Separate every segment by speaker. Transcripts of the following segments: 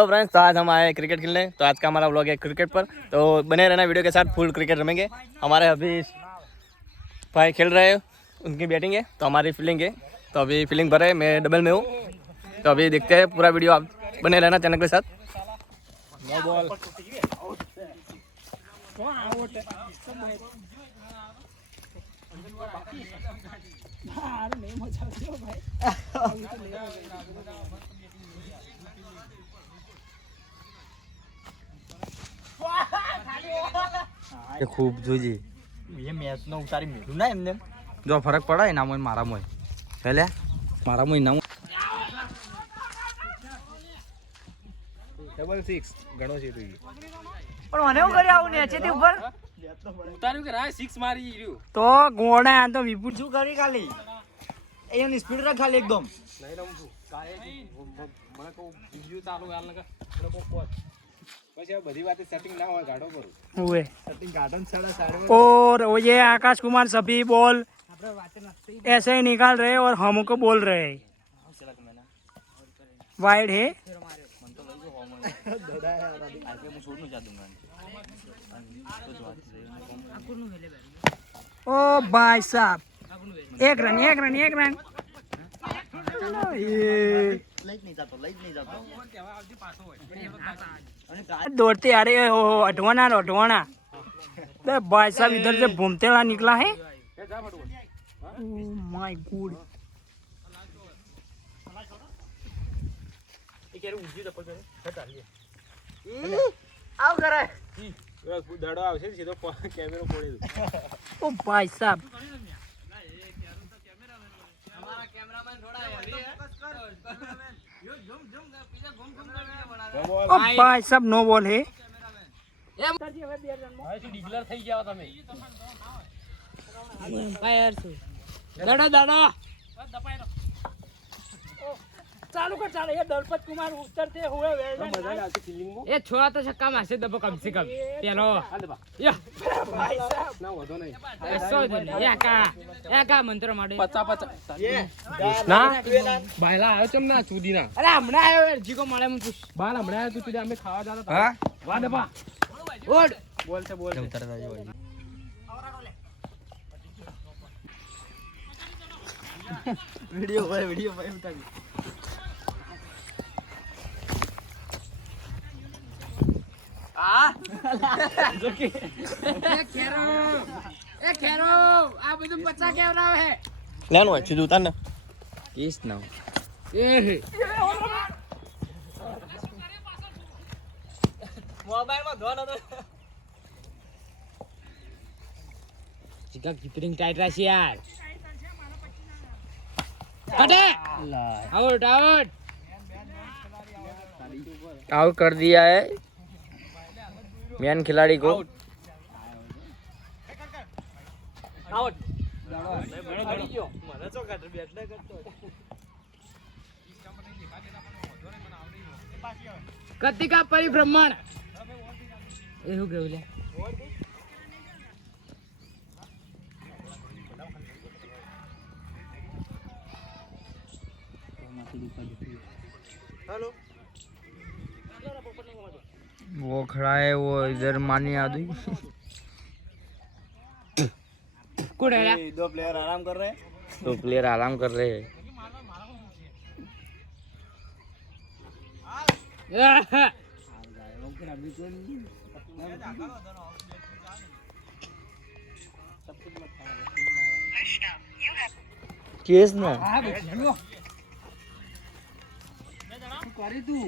Speaker 1: तो फ्रेंड्स तो आज हम आए क्रिकेट खेलने। तो आज का हमारा ब्लॉग है क्रिकेट पर। तो बने रहना वीडियो के साथ फुल क्रिकेट रमेंगे। हमारे अभी भाई खेल रहे हैं उनकी बैटिंग है तो हमारी फील्डिंग है। तो अभी फील्डिंग पर है मैं डबल में हूँ। तो अभी देखते हैं पूरा वीडियो आप बने रहना चैनल के साथ।
Speaker 2: એ ખૂબ જોજે.
Speaker 1: એ મેચનો ઉતારી મેળું ના એમને.
Speaker 2: જો ફરક પડે એના મોય મારા મોય. એટલે
Speaker 1: મારા મોય ના ડબલ સિક્સ ઘણો છે તું
Speaker 3: પણ મને એવું કર્યું આવું નેચે તે ઉપર.
Speaker 1: ઉતાર્યું કે રાય? સિક્સ મારી રહ્યું.
Speaker 3: તો ગોડા તો વિપુલ શું કરી ખાલી? એની સ્પીડ રાખ ખાલી એકદમ.
Speaker 1: નહીં રમું છું મને કહું બીજું તારું હાલ લગા મને કહું કોચ
Speaker 3: और वो ये आकाश कुमार सभी बोल ऐसे ही निकाल रहे और हम को बोल रहे वाइड है ओ भाई साहब एक रन एक रन एक रन ये लाइट नहीं जाता लाइट नहीं जाता दौड़ते आ रहे हो। अटवाना अडवाना तो भाई साहब, इधर से घूमते हुआ निकला है। My God.
Speaker 1: ओ, भाई साहब। हमारा कैमरामैन थोड़ा
Speaker 3: है। ભાઈ ભાઈ સાહેબ નો બોલ હે.
Speaker 1: ડીગલર થઈ ગયા તમે
Speaker 3: દાડો દાડો. ચાલુ કર ચાલે. એ દલપત કુમાર ઉતરતે
Speaker 1: મજા આવશે ફિલિંગમાં
Speaker 4: એ છોરા તો છક્કા મારશે દબો કમ સે કમ? પેલો.
Speaker 1: હાલ બા.
Speaker 4: યા.
Speaker 3: ભાઈ સાહેબ
Speaker 1: ના વધો નહીં.
Speaker 4: એસો એકા એકા મંત્ર માટે
Speaker 1: પચા પચા
Speaker 4: ના?
Speaker 1: બાયલા આવ્યો ચમ ના. ચૂદી ના
Speaker 4: અરે હમણાં આવ્યો જીકો મળે મુ તું
Speaker 1: બાલ હમણાં આવ્યો તું તુજે અમે ખાવા જાતા
Speaker 2: હા?
Speaker 1: વા દબા
Speaker 4: ઓડ.
Speaker 1: બોલતે બોલતે
Speaker 2: ઉતરતા જવાય
Speaker 3: વિડિયો ભાઈ વિડિયો ભાઈ ઉતારી
Speaker 4: હા એ ખેરો આ બધું
Speaker 1: હોય સીધું તાને
Speaker 2: કેસ ના
Speaker 4: એ આઉટ
Speaker 2: કર દિયા मैन खिलाड़ी को
Speaker 1: આઉટ પડી ગયો મને તો કાઢ બેટ ના કરતો
Speaker 4: કતિકા પરિભ્રમણ એ હું ગયું લે
Speaker 2: वो खड़ा है वो इधर मानी आदमी
Speaker 4: કોણ હેલા
Speaker 1: दो प्लेयर आराम कर रहे हैं
Speaker 2: तो प्लेयर आराम कर रहे हैं केस ना
Speaker 4: કરી તું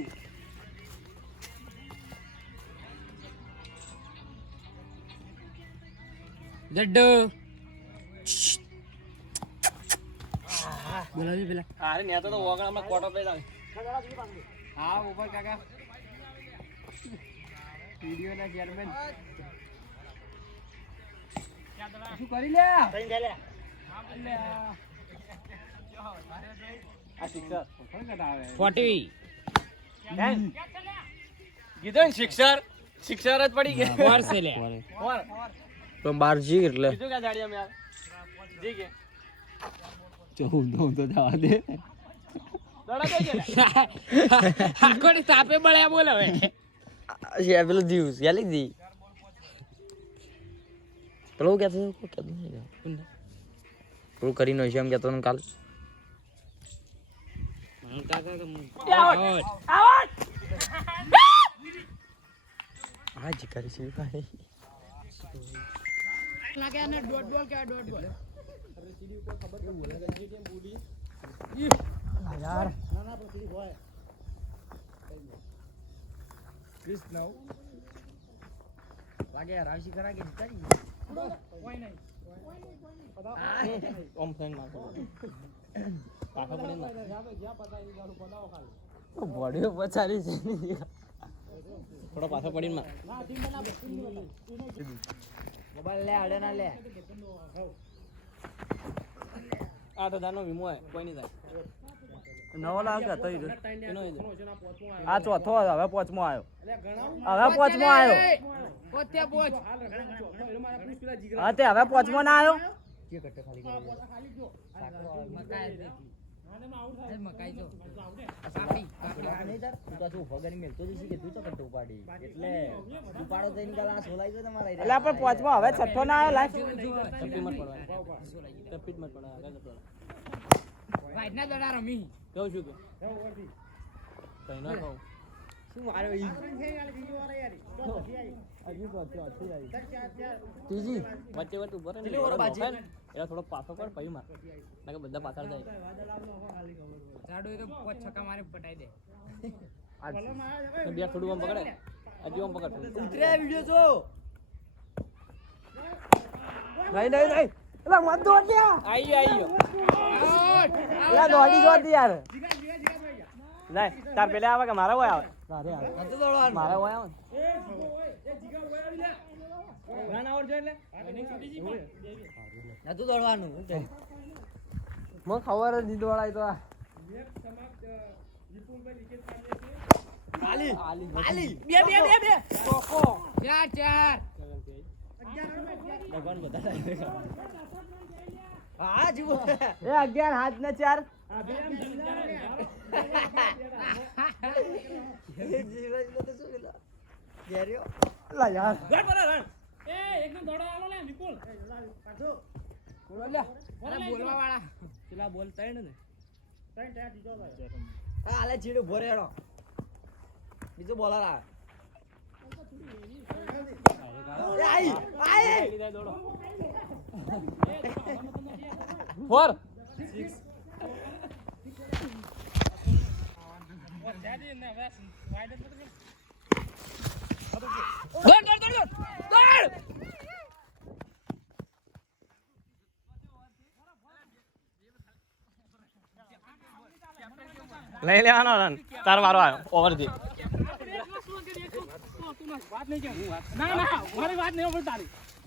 Speaker 4: જડ્ડો બોલાવી પેલા
Speaker 1: અરે ન્યા તો તો ઓગણામાં ક્વાર્ટર પ્લેટ આવે
Speaker 4: હા ઉપર કાકા વિડિયો ના ચેરમેન શું કરી લે
Speaker 1: આ સિક્સર
Speaker 4: ફોર્ટી
Speaker 1: કીધું ને સિક્સર સિક્સર જ પડી ગયા
Speaker 4: વર્ષ લે
Speaker 1: કોણ તો બાર જી એટલે.
Speaker 2: ચૌદ નો તો જવા દે.
Speaker 4: આખોની તાપે બળ્યા બોલ હવે.
Speaker 3: પેલું દીવ યાલી દી પેલો કહેતો કહેતો નહીં પેલું કરીને હશે એમ કહેતો ને કાલ. હા જી કરી છે ભાઈ.
Speaker 4: લાગે અને ડોટ બોલ કે ડોટ બોલ
Speaker 3: લાગે રાશી કરા કે જીતાડી
Speaker 5: ઓમ થઈને મારતો પાછો પડી ને.
Speaker 3: બોડીઓ પચારી છે
Speaker 5: થોડો પાછો પડીને માર
Speaker 3: મોબાઈલ લે અડે ના લે.
Speaker 5: આઠ હજારનો વીમો હે કોઈ નહીં થાય.
Speaker 1: નવો લાગે. આ ચોથો હવે પોચમો આવ્યો. હવે પોચમો આવ્યો. હા તે હવે પોચમો ના આવ્યો?
Speaker 4: મકાઈ મકાઈ જો. પાપડી
Speaker 1: એટલે આપણે પોચમો હવે છઠ્ઠો ના આવ્યો લાય
Speaker 5: તપી મત પડવાની તપી મત પડવા આગળ જતો રહે.
Speaker 4: વાઈટના દડા રમી.
Speaker 5: કહું છું કે. કઈ ના કહું.
Speaker 3: ત્રીજી
Speaker 5: વચ્ચે વચ્ચે ઊભો રહે એટલે થોડો પાછો કર પછી માર. નકર બધા પાછળ જાય.
Speaker 4: જાડો એ તો પોચ છક્કા મારે પટાઈ દે.
Speaker 5: બે થોડું આમ પકડે હજુ આમ પકડ.
Speaker 3: ઉતરે વિડિયો જો.
Speaker 1: નહીં નહીં નહીં. એટલે મત દોડ દે
Speaker 5: આઈ આઈ
Speaker 1: દોડી દોડ યાર. નહીં તાર પેલા આવે કે મારા હોય આવે? તારે આવે
Speaker 3: નતું દોડવાનું.
Speaker 1: મારા હોય આવે
Speaker 3: નતું દોડવાનું
Speaker 1: મને ખબર જ નહીં દોડાય તો
Speaker 3: આલી આલી
Speaker 1: બે બે બે બે.
Speaker 4: ચાર ચાર.
Speaker 3: હા જીવો
Speaker 1: એ અગિયાર હાથ ને ચાર.
Speaker 3: બીજો બોલર આવે. એ આઈ આઈ
Speaker 5: ફોર
Speaker 4: દોડ દોડ દોડ દોડ
Speaker 5: લઈ લેવાનો રન તાર મારો આવ્યો ઓવરથી
Speaker 1: ના ના મારી વાત નહીં over તારી
Speaker 5: કેપ્ટન કેવું નહીં મળતો બોલ
Speaker 1: ભાઈ આ પોચમી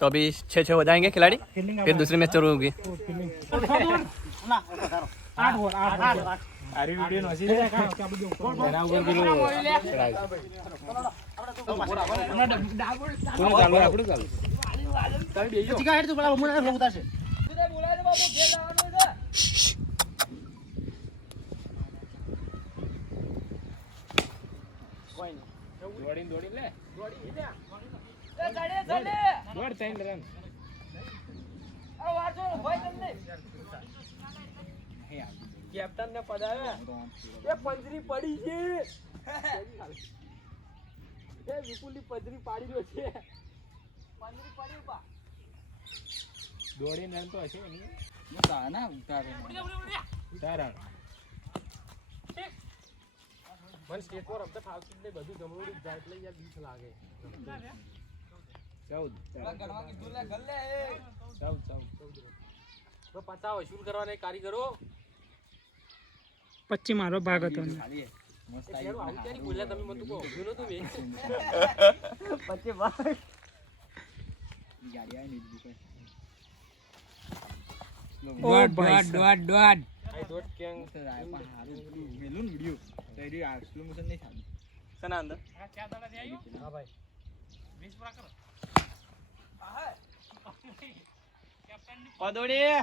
Speaker 5: तो अभी छः छः हो जाएंगे खिलाड़ी फिर दूसरी मैच शुरू होगी
Speaker 1: આઠ ઓવર આઠ ઓવર આરી વિડિયો નો હસી જાય કાં કે બધું એના ઉપર પેલું કેપ્ટન ને પડાવ્યા એ પંજરી પડી છે. એ વિપુલી પંજરી પાડી રહ્યો છે. પંજરી પડી ઉપા દોડી ને તો હશે ને ના ઉતારે. તારા મને સ્ટેટ પર રમતા ફાવતી બધું જમવું જાય એટલે યાર બીક લાગે. ચૌદ. ચૌદ તો પાછા વસૂલ કરવાના કારીગરો.
Speaker 6: પચ્ચી મારો ભાગ હતો
Speaker 5: પછી ભાઈ
Speaker 4: દોઢ દોઢ દોઢ દોઢ
Speaker 5: સના અંદર? પદોડી.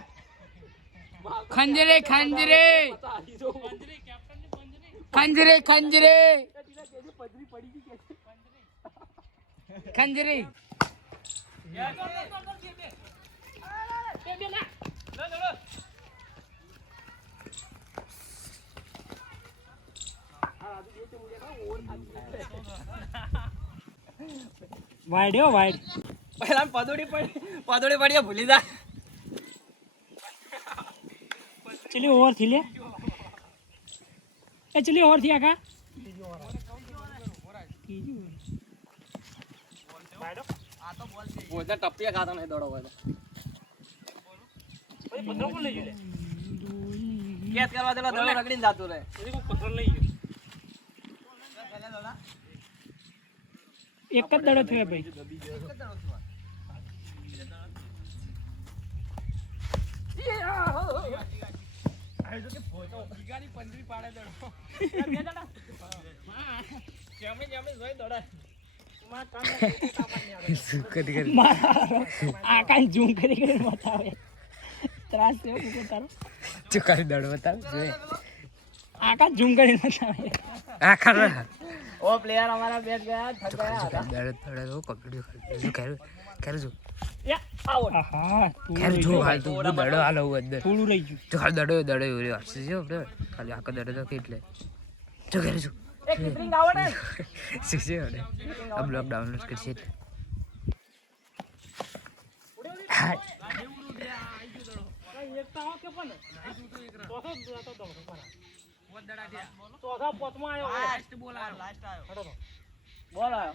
Speaker 4: ખંજરે ખંજરે. ખંજરે ખંજરે. ખંજરે. વાઈડ હો વાઈડ
Speaker 5: પહેલા પદોડી પડી પદોડી પડી ભૂલી જા
Speaker 4: ચલી ઓવરથી લે એ ચલી ઓવરથી આકા
Speaker 5: બોલતા ટપ્પિયા ખાતા નહીં દોડો હોય કેસ કરવા દેલો દડો રગડીને જાતું રહે
Speaker 4: એક જ દડો થયો ભાઈ આકાશ ઝૂમ કરી કરી બતાવે ત્રાસ થયો કુકર તારો
Speaker 1: ચુકારી દડો બતાવ. જોઈએ
Speaker 4: આકાશ ઝૂમ કરી બતાવે
Speaker 1: આખા
Speaker 5: ઓ પ્લેયર અમારા બેટ ગયા થક ગયા હતા.
Speaker 1: દડો દડો કપડ્યું શું કરું કરું છું
Speaker 4: આહા
Speaker 1: ખેર જો હાલ તું દડો હાલ અંદર.
Speaker 4: થોડું રહી ગયું.
Speaker 1: જો હાલ દડો દડો રહ્યો. હશે જો આપણે ખાલી આખો દડો તો કેટલે. જો શીખશે હવે? આ બ્લોગ ડાઉનલોડ કરશે
Speaker 5: બોલ આવ્યો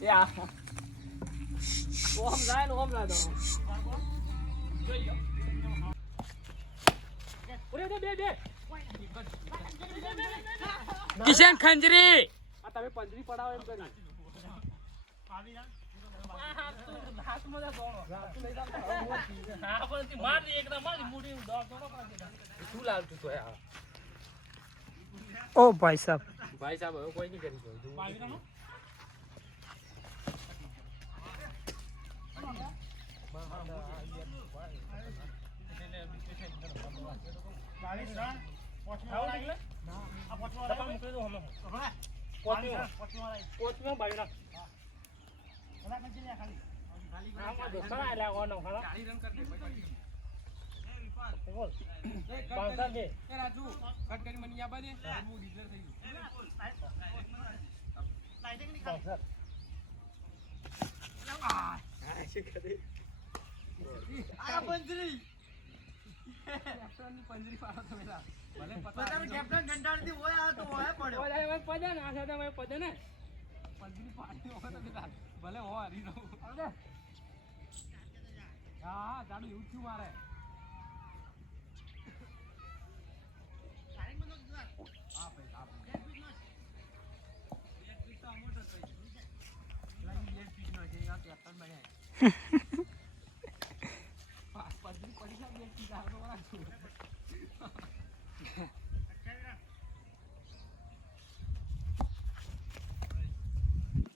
Speaker 5: યા ઓમ જાય ને ઓમ જાય દો
Speaker 4: કિશન ખંજરી
Speaker 5: આ તમે પંજરી પડાવો એમ કરી
Speaker 4: ઓ ભાઈ સાહેબ
Speaker 1: ભાઈ સાહેબ હવે કોઈ નહીં કરી રાજુ કટ કરી મને યાદ દે હું ડીઝલ થઈ ગયું લાઈટિંગ નીકળ સર આ આ
Speaker 3: પંજરી
Speaker 1: પંજરી પાડો તમે ભલે પતા કેપ્ટન
Speaker 3: કંટાળતી હોય
Speaker 1: હા હા મારે કેપ્ટન બન્યા પાસ પાસ પડી ગયા